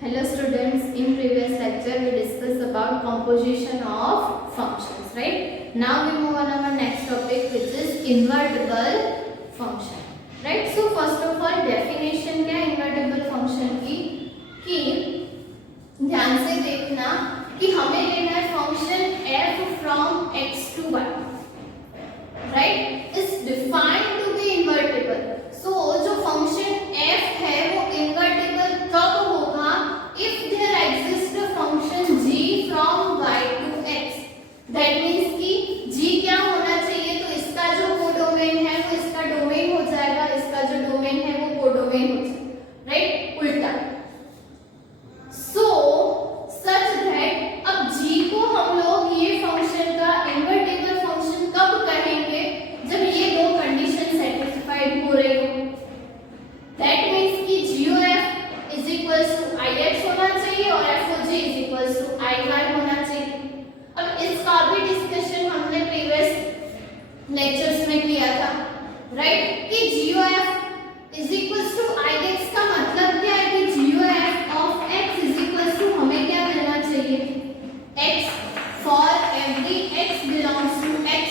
Hello students, in previous lecture we discussed about composition of functions, right? Now we move on our next topic which is invertible function, right? So first of all definition क्या है invertible function की कि ध्यान से देखना कि हमें लेना है function f from x to y, right? is defined to be invertible. So जो function f है वो invertible कब होगा if there exists a function g from y to x. That means कि g क्या होना चाहिए, तो इसका जो कोडोमेन है वो इसका डोमेन हो जाएगा, इसका जो डोमेन है वो कोडोमेन हो जाएगा, राइट? उल्टा. So such that अब g को हम लोग ये फंक्शन का इन्वर्टिबल फंक्शन कब कहेंगे, जब ये दो कंडीशन सेटिस्फाइड हो रही हो. That means कि g of f is equals to ix होना चाहिए और f of g is equals to iy होना चाहिए. अब इसका भी डिस्कशन हमने प्रीवियस लेक्चर्स में किया था, राइट? कि g of f is equals to ix का मतलब क्या है कि g of x is equals to हमें क्या लेना चाहिए, x for every x belongs to x.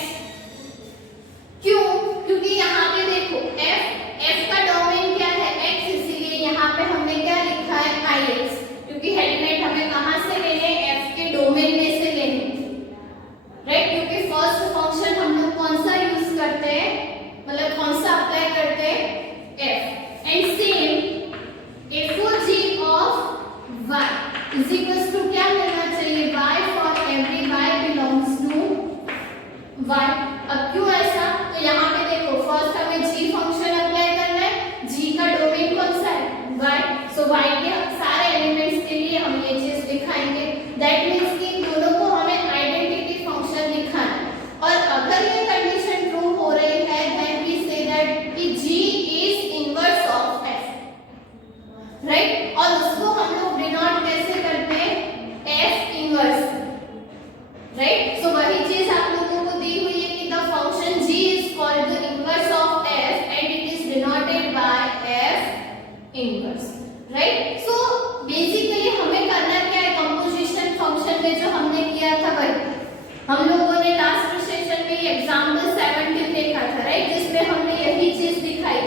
क्यों? क्योंकि यहाँ पे देखो f का डोमेन क्या है, x, इसीलिए यहाँ पे हमने क्या लिखा है ix, क्योंकि हेडनेट हमें कहाँ से लेने, f के डोमेन में से लेने, राइट? क्योंकि फर्स्ट फंक्शन हम लोग कौन सा यूज करते हैं, मतलब कौन सा अप्लाई करते हैं, f. And same f of y is equals to क्या लेना चाहिए, y for every y belongs to y. अब क्यों ऐसा, तो यहाँ पे देखो फर्स्ट हमें g फंक्शन अप्लाई करना है, g का डोमेन कौन सा है, y. सो y के सारे एलिमेंट्स के लिए हम ये चीज दिखाएंगे. दैट मींस कि दोनों को हमें आइडेंटिटी फंक्शन दिखाना है. और अगर ये कंडीशन ट्रू हो रही है देन वी से दैट कि g is inverse of f, right? और उसको हम लोग डिनोट कैसे करते हैं, f इनवर्स, राइट? सो वही चीज आप लोगों को दी हुई है कि the function g is called the inverse of f and it is denoted by f inverse, right? So basically हमें करना क्या है, कंपोजिशन फंक्शन में जो हमने किया था वही हम लोगों ने लास्ट सेशन में एग्जांपल 17 देखा था, राइट? जिसमें हमने यही चीज दिखाई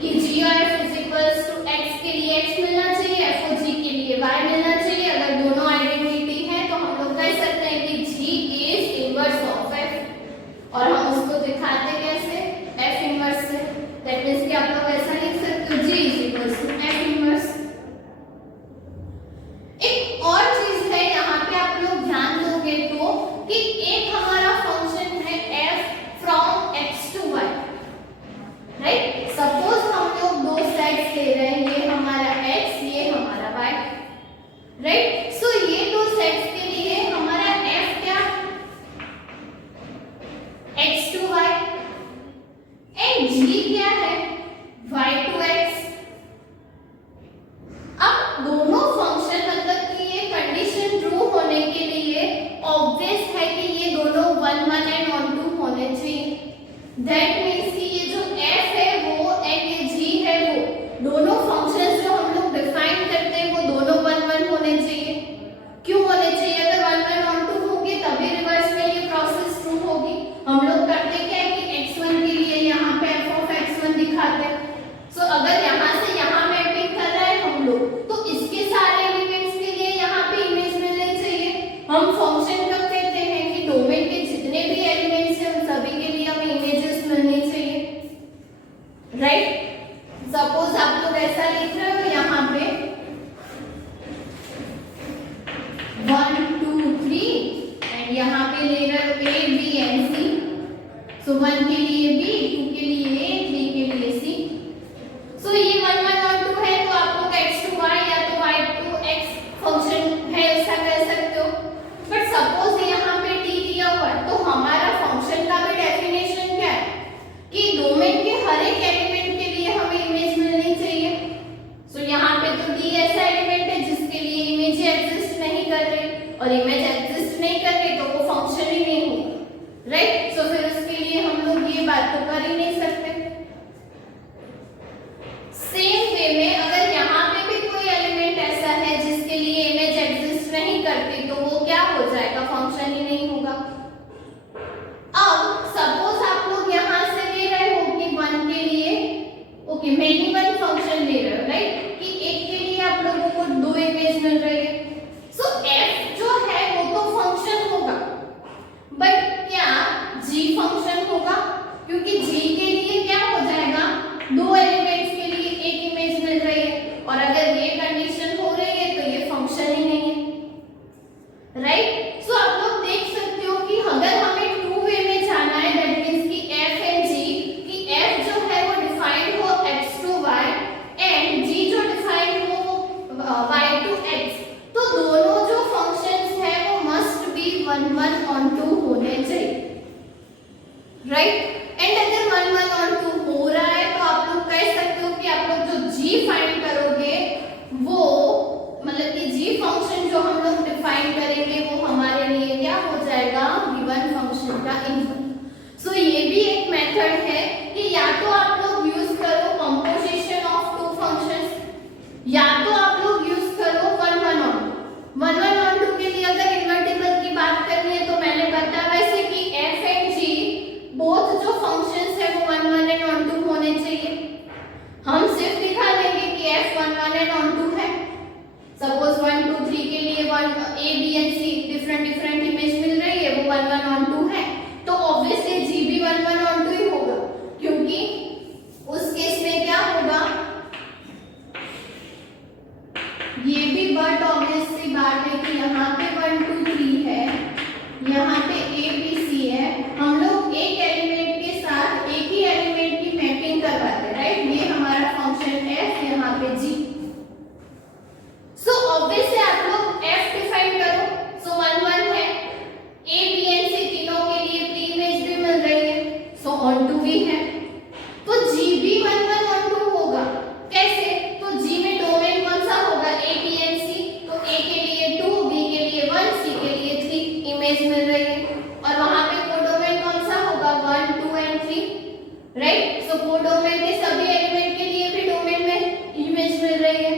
कि g of f is equals to x के लिए x मिलना चाहिए, f of g के लिए y मिलना चाहिए. अगर दोनों आइडेंटिटी है तो हम लोग कह सकते हैं कि g is inverse of f, और हम उसको दिखाते कैसे, f इनवर्स से. दैट मींस कि आप लोग ऐसा लिख सकते हो g is equals to f inverse. एक और चीज है यहाँ पे आप लोग ध्यान दोगे तो कि एक हमारा फंक्शन है f from x to y, right? Suppose हम लोग दो सेट्स ले रहे हैं, ये हमारा x, ये हमारा y, राइट? सो ये दो सेट्स के लिए हमारा f क्या, x to y, and g क्या है, y to x. अब दोनों फंक्शन मतलब कि ये कंडीशन ट्रू होने के लिए ऑब्वियस है कि ये दोनों 1 1 एंड 1 2 होने चाहिए. दैट मींस कि ये जो f है वो एंड ये g है वो दोनों फंक्शंस जो हम लोग डिफाइन करते हैं वो दोनों 1 1 होने चाहिए. क्यों होने चाहिए, अगर 1 1 1 2 होंगे तभी रिवर्स में ये प्रोसेस ट्रू होगी. हम लोग करते क्या है कि x1 के लिए यहाँ पे f of x1 दिखाते हैं. सो अगर यहाँ से यहाँ मैपिंग कर रहे हैं हम लोग तो इसके सारे एलिमेंट्स के लिए यहाँ पे इमेज मिलनी चाहिए. हम फंक्शन कब कहते हैं कि डोमेन के जितने भी एलिमेंट्स हैं उन सभी के लिए हमें इमेजेस मिलनी चाहिए, राइट? सपोज आप लोग ऐसा लिख रहे हो यहाँ पे 1 2 3 एंड यहाँ पे ले रहे हो a b and c. सो 1 के लिए b, 2 के लिए a, 3 के लिए c. सो ये 1 1 और 2 है तो आप लोग x to y या तो y to x फंक्शन है ऐसा कह सकते हो. बट सपोज यहाँ पे t दिया हुआ है तो हमारा फंक्शन का भी डेफिनेशन क्या है कि डोमेन के हर एक एलिमेंट के लिए हमें इमेज मिलनी चाहिए. सो यहाँ पे तो d ऐसा एलिमेंट है जिसके लिए इमेज एग्जिस्ट नहीं कर रही, और इमेज एग्जिस्ट नहीं कर रही तो वो फंक्शन ही नहीं होगा, राइट? सो फिर उसके लिए हम लोग ये बात तो कर ही नहीं सकते. सेम वे में अगर यहाँ पे भी कोई A B and C different different image मिल रही है, वो 1 1 on 2 है, तो ऑब्वियसली जी भी 1 1 on 2 ही होगा, क्योंकि उस केस में क्या होगा, ये भी बट ऑब्वियस सी बात है कि यहाँ पे 1 2 3 है, यहाँ पे ए बी सी है, हम लोग एक एलिमेंट के साथ एक ही एलिमेंट की मैपिंग करवाते हैं, राइट। ये हमारा फंक्शन एफ, यहाँ पे जी। सो ऑब्वियसली आप लोग एफ डिफाइन करो। सो 1 1 है, ए बी एंड सी तीनों के लिए प्री इमेज भी मिल रही है, सो ऑन टू भी है, तो जी भी 1 1 on 2 होगा। कैसे? तो जी में डोमेन कौन सा होगा, ए बी एंड सी, तो ए के लिए 2, बी के लिए 1, सी के लिए 3 इमेज मिल रही है, और वहां पे कोडोमेन कौन सा होगा, 1 2 and 3, राइट। सो कोडोमेन के सभी एलिमेंट के लिए भी डोमेन में इमेज मिल रही है।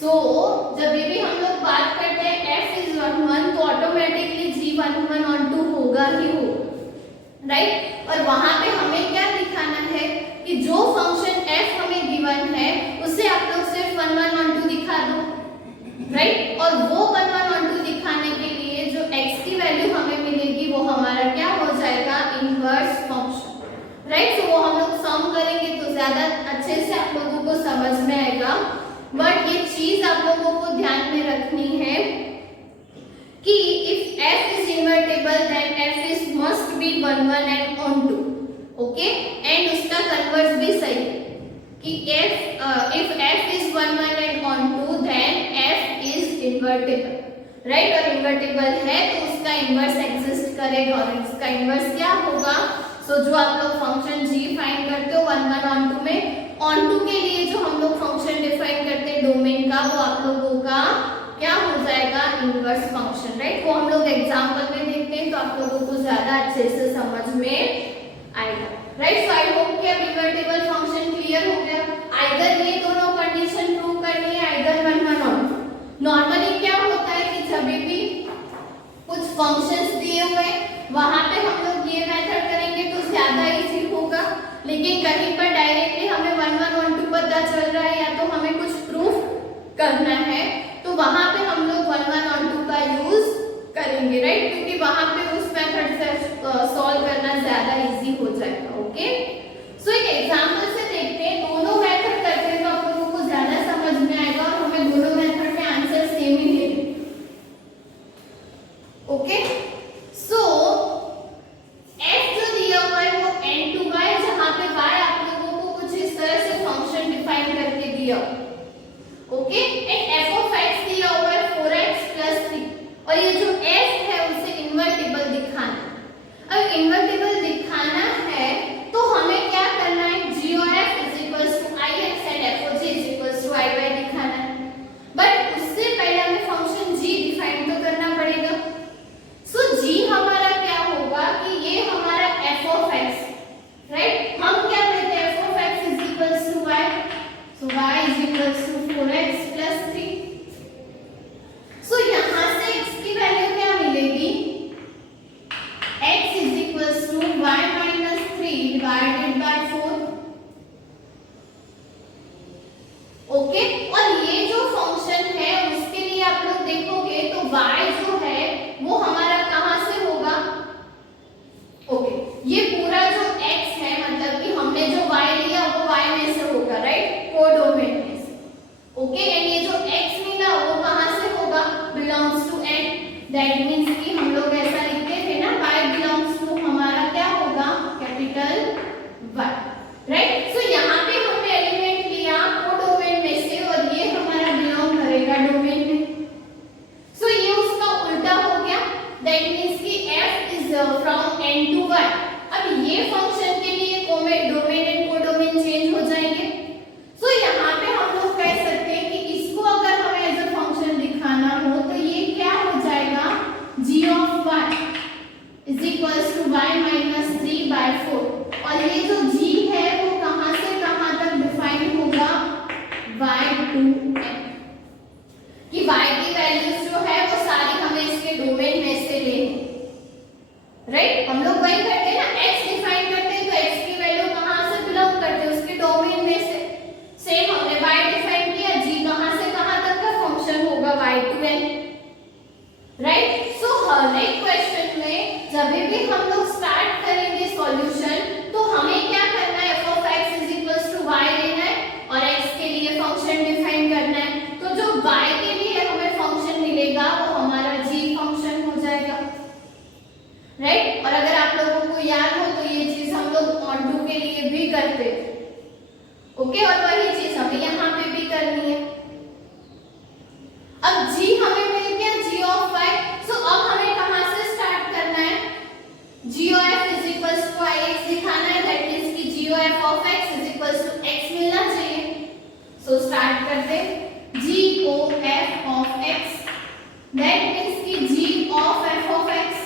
सो जब भी हम लोग बात करते हैं f is 1 1, तो ऑटोमेटिकली g 1 1 on 2 होगा ही हो, राइट। और वहां पे हमें क्या दिखाना है कि जो फंक्शन f हमें गिवन है उसे आप लोग सिर्फ 1 1 on 2 दिखा दो, राइट। और वो 1 1 on 2 दिखाने के लिए जो x की वैल्यू हमें मिलेगी वो हमारा क्या हो जाएगा, इनवर्स फंक्शन, राइट। सो वो हम लोग सम करेंगे तो ज्यादा अच्छे से आप लोगों को समझ में आएगा। बट ये चीज आप लोगों को ध्यान में रखनी है कि if f is invertible then f is must be 1 1 and on 2, okay. And उसका कन्वर्स भी सही कि if f is 1 1 and on 2 then f is invertible, right. और इन्वर्टिबल है तो उसका इनवर्स एग्जिस्ट करेगा, और इसका इनवर्स क्या होगा, सो जो आप लोग फंक्शन g फाइंड करते हो 1 1 on 2 में, on 2 के लिए जो हम लोग फंक्शन डिफाइन करते हैं डोमेन का, वो आप लोगों का क्या हो जाएगा, इनवर्स फंक्शन, राइट। वो हम लोग एग्जांपल में देखते हैं तो आप लोगों को ज्यादा अच्छे से समझ में आएगा, राइट। सो आई होप कि अब इन्वर्टिबल फंक्शन क्लियर हो गया। आइदर ये दोनों कंडीशन प्रूव करनी है, आइदर 1 1 on 2। नॉर्मली क्या होता है कि जब भी कुछ फंक्शंस दिए हुए वहां पे हम लोग ये मेथड करेंगे तो ज्यादा इजी होगा, लेकिन कहीं पर डायरेक्टली हमें 1 1 on 2 पता चल रहा है या तो हमें कुछ प्रूफ करना है, तो वहां पे हम लोग 1 1 on 2 का यूज करेंगे, राइट। क्योंकि वहां पे उस मेथड से सॉल्व करना ज्यादा इजी हो जाएगा, ओके। सो एक एग्जांपल से देखते हैं, दोनों मेथड करते हैं तो आप लोगों को ज्यादा समझ में आएगा और हमें दोनों मेथड में आंसर सेम ही मिलेंगे, ओके। सो f जो दिया हुआ है वो n2y, जहां पे y आप लोगों को कुछ इस तरह से फंक्शन डिफाइन करके दिया, okay. And f of x दिया हुआ है 4x + 3, और ये जो f है उसे इन्वर्टिबल दिखाना है। अब इन्वर्टिबल दिखाना है तो हमें क्या करना है, g of f = ix and f of g = iy दिखाना है। बट उससे पहले हमें फंक्शन g डिफाइन तो करना पड़ेगा। सो g हमारा क्या होगा कि ये हमारा f of x, राइट। हम क्या कहते हैं, f of x = y, so y = 4x + 3। सो यहां से x की वैल्यू क्या मिलेगी, x = y - 3 / 4, ओके। और ये जो फंक्शन है उसके लिए आप लोग देखोगे तो y जो है वो हमारा कहां से होगा, ओके। ये पूरा जो x है मतलब कि हमने जो y लिया वो y में से होगा, राइट, कोडोमेन में से, ओके। एंड ये जो x मिला वो कहां से होगा, belongs to n, that means कि हम लोग ऐसा लिखते थे ना, y बिलोंग्स टू हमारा क्या होगा, कैपिटल Y, राइट। सो यहाँ पे हमने एलिमेंट लिया कोडोमेन में से और ये हमारा बिलोंग करेगा डोमेन में। सो ये उसका उल्टा हो गया, दैट मींस कि f is from n to y। अब ये फंक्शन के लिए डोमेन एंड कोडोमेन चेंज हो जाएंगे। सो यहाँ पे हम लोग कह सकते हैं कि इसको अगर हमें एज अ फंक्शन दिखाना हो तो ये क्या हो जाएगा, g of y = y - 3/4। और ये जो g है वो कहां से कहां तक डिफाइन होगा, y to n, कि y की वैल्यूज जो है वो सारी हमें इसके डोमेन में से लेनी, राइट। हम लोग वही करते हैं ना, x डिफाइन करते हैं तो x की वैल्यू कहां से बिलोंग करते हैं, उसके डोमेन में से। सेम हमने y डिफाइन किया, g कहां से कहां तक का फंक्शन होगा, y to n, स्टार्ट करते G O F of X, that means कि G of F of X,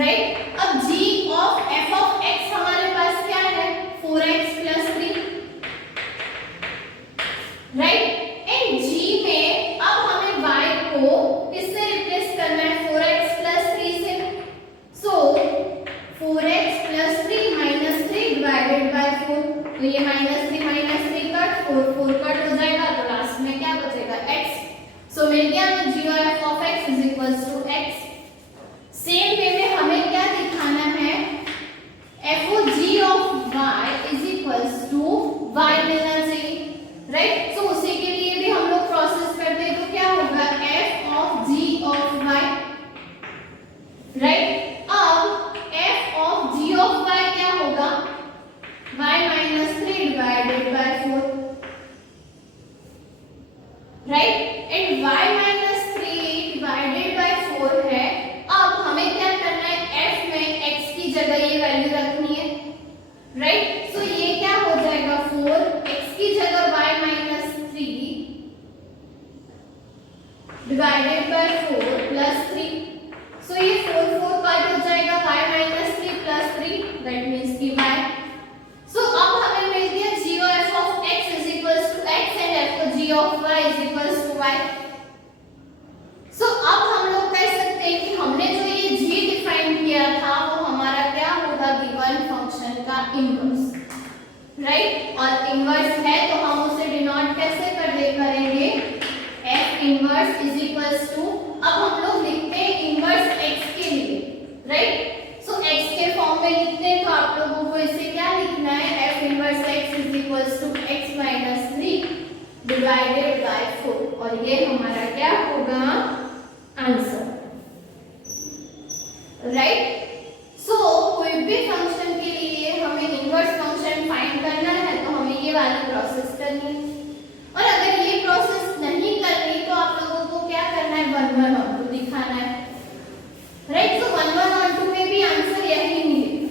right. अब G of F of X हमारे पास क्या है 4x + 3, राइट। एंड जी में अब हमें y को किससे रिप्लेस करना है 4x + 3 से, सो 4x + 3 - 3 डिवाइडेड बाय 4, तो ये -3 कट, 4 कट हो जाएगा, तो लास्ट में क्या बचेगा x। सो मिल गया हमें g of f of x = x। Same way में हमें क्या दिखाना है f of g of y y मिलना चाहिए, राइट। सो उसी के लिए भी हम लोग प्रोसेस करते हैं, तो क्या होगा f of g of y, right. अब f of g of y क्या होगा y - 3 divided by 4, right. And y - 3 divided by 4 है। अब हमें क्या करना है f में x की जगह ये वैल्यू रखनी है, राइट। सो ये क्या हो जाएगा 4, x की जगह y - 3 डिवाइडेड बाय 4 + 3, सो ये 4 कट हो जाएगा, y - 3 + 3 दैट मींस कि y। सो अब हमें मिल गया g of f of x = x and f of g of y = y। सो अब हम लोग कह सकते हैं कि हमने जो ये g डिफाइन किया था वो हमारा क्या होगा गिवन फंक्शन का इनवर्स, राइट। और इनवर्स है तो हम उसे डिनोट कैसे करेंगे f इनवर्स अब हम लोग लिखते हैं इनवर्स x के लिए, राइट। सो x के फॉर्म में लिखते हैं तो आप लोगों को इसे क्या लिखना है f inverse x = x - 3 divided by 4, और ये हमारा क्या होगा आंसर, राइट। सो कोई भी फंक्शन के लिए हमें इनवर्स फंक्शन फाइंड करना है तो हमें ये वाली प्रोसेस करनी है, और अगर ये प्रोसेस नहीं करनी तो आप लोगों को क्या करना है 1 1 और 2 दिखाना है, राइट। सो 1 1 और 2 में भी आंसर यही मिलेगा,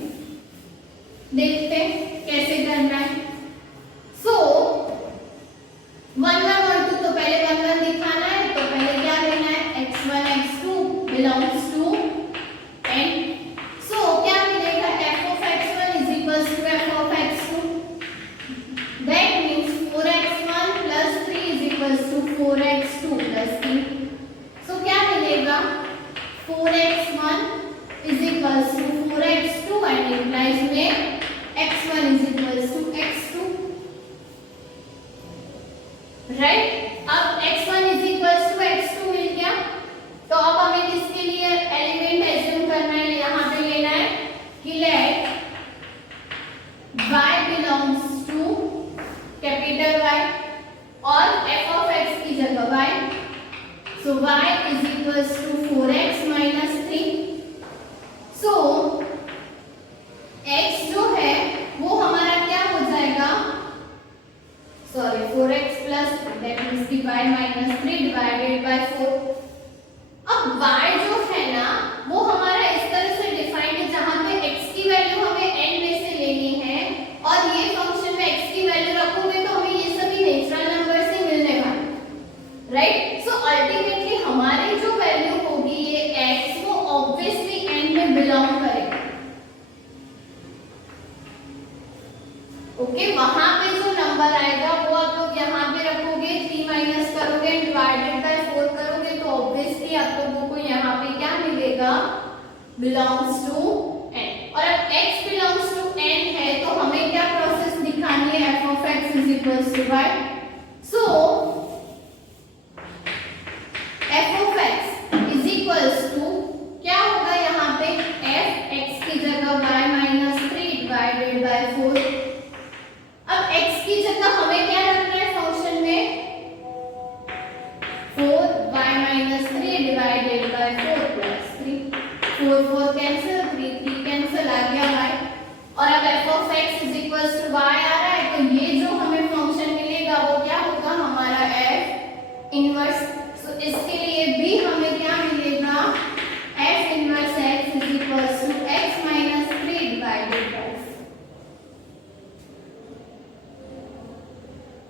देखते हैं कैसे करना है। सो 1 1 और 2 तो पहले 1 1 दिखाना है, तो पहले क्या लेना है x1 x2 belongs to n, so क्या मिलेगा f of x1 = f of x2, that means 4x1 + 3 = 4x2 + 3, so क्या मिलेगा 4x1 = 4x2 and implies में x1 = x2, राइट। अब x1 = x2 मिल गया, तो अब हमें किसके लिए एलिमेंट एज्यूम करना है, यहाँ पे लेना है कि let y belongs to capital Y और f of x की जगह y, so y = 4x - 3, so x जो है वो हमारा क्या हो जाएगा 4x + that means कि y - 3 डिवाइडेड बाय 4। अब y जो है ना वो हमारा इस तरह से डिफाइंड है जहां पे x की वैल्यू हमें n में से लेनी है, और ये फंक्शन में x की वैल्यू रखोगे तो हमें ये सभी नेचुरल नंबर से मिलने वाले, राइट। सो अल्टीमेटली हमारी जो वैल्यू होगी ये x वो ऑब्वियसली n में बिलोंग करेगा, ओके। वहां पे जो नंबर आएगा वो आप लोग यहाँ पे रखोगे, 3 माइनस करोगे, डिवाइडेड बाय 4 करोगे, तो ऑब्वियसली आप लोगों को यहाँ पे क्या मिलेगा बिलोंग्स टू n, और अब x बिलोंग्स टू n है तो हमें क्या प्रोसेस दिखानी है f of x = y, so f of x = क्या होगा यहाँ पे f x की जगह y - 3 डिवाइडेड बाय 4। अब x की जगह हमें क्या रखना है फंक्शन में 4y - 3 divided by 4 + 3, 4 4 cancel, 3 3 cancel, आ गया y, और अब f of x = y आ रहा है, तो ये जो हमें फंक्शन मिलेगा वो क्या होगा हमारा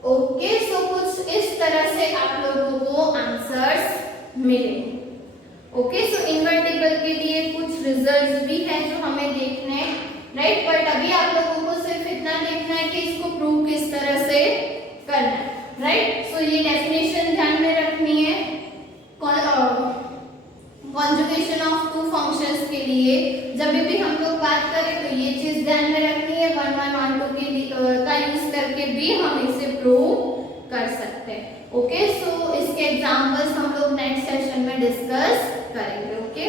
ओके, सो कुछ इस तरह से आप लोगों को आंसर्स मिलेंगे। ओके, सो इन्वर्टिबल के लिए कुछ रिजल्ट्स भी हैं जो हमें देखने हैं, राइट। बट अभी आप लोगों को सिर्फ इतना देखना है कि इसको प्रूव किस तरह से करना है, राइट। सो ये डेफिनेशन ध्यान में रखनी है। कॉन्जुगेशन ऑफ टू फंक्शंस के लिए जब भी हम लोग बात करें तो ये चीज ध्यान में रखनी है। 1 1 1 2 के का यूज करके भी हम इसे प्रूव कर सकते हैं। ओके, सो इसके एग्जांपल्स हम लोग नेक्स्ट सेशन में डिस्कस करेंगे। ओके।